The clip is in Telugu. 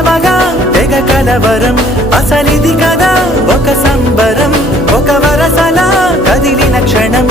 పిలవగా తెగ కలవరం అసలిది కదా ఒక సంబరం ఒక వరసలా కదిలిన క్షణం